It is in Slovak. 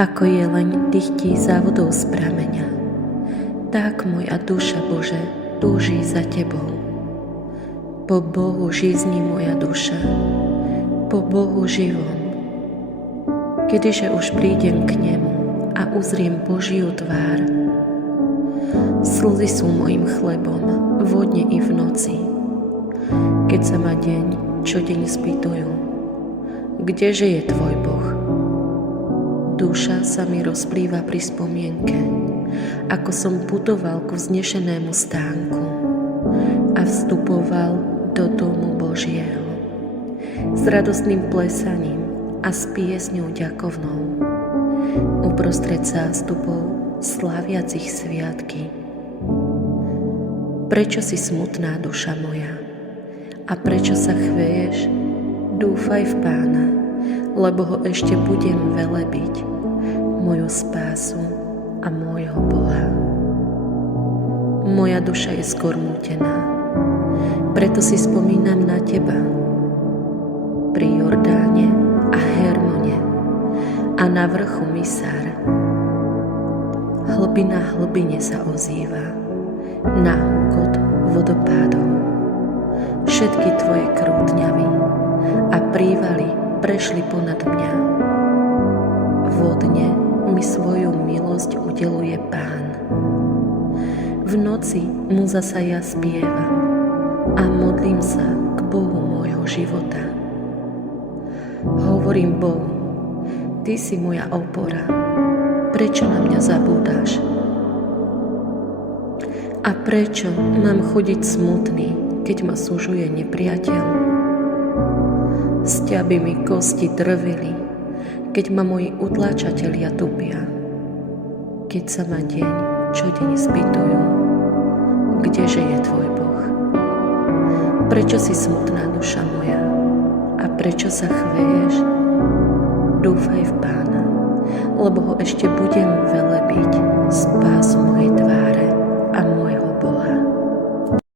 Ako jeleň dychtí za vodou z prameňa, tak moja duša, Bože, túži za Tebou. Po Bohu žízni moja duša, po Bohu živom. Kedyže už prídem k Nemu a uzriem Božiu tvár. Slzy sú mojím chlebom, vodne i v noci, keď sa ma deň čo deň spýtujú, kdeže je Tvoj Boh? Duša sa mi rozplýva pri spomienke, ako som putoval ku vznešenému stánku a vstupoval do domu Božieho s radostným plesaním a s piesňou ďakovnou uprostred zástupov sláviacich sviatky. Prečo si smutná, duša moja? A prečo sa chveješ? Dúfaj v Pána, lebo ho ešte budem velebiť, moju spásu a môjho Boha. Moja duša je skormútená, preto si spomínam na Teba pri Jordáne a Hermone a na vrchu Misár. Hlbina hlbine sa ozýva na húkot vodopádov. Všetky Tvoje krútňavy a prívaly prešli ponad mňa. Vodne mi svoju milosť udeluje Pán. V noci mu zasa ja spievam a modlím sa k Bohu môjho života. Hovorím Bohu, Ty si moja opora, prečo na mňa zabúdaš? A prečo mám chodiť smutný, keď ma sužuje nepriateľ? Sťaby mi kosti drvili, keď ma moji utláčatelia tupia. Keď sa ma deň čo deň spýtujú, kdeže je Tvoj Boh? Prečo si smutná, duša moja? A prečo sa chveješ? Dúfaj v Pána, lebo ho ešte budem velebiť, spásu mojej tváre.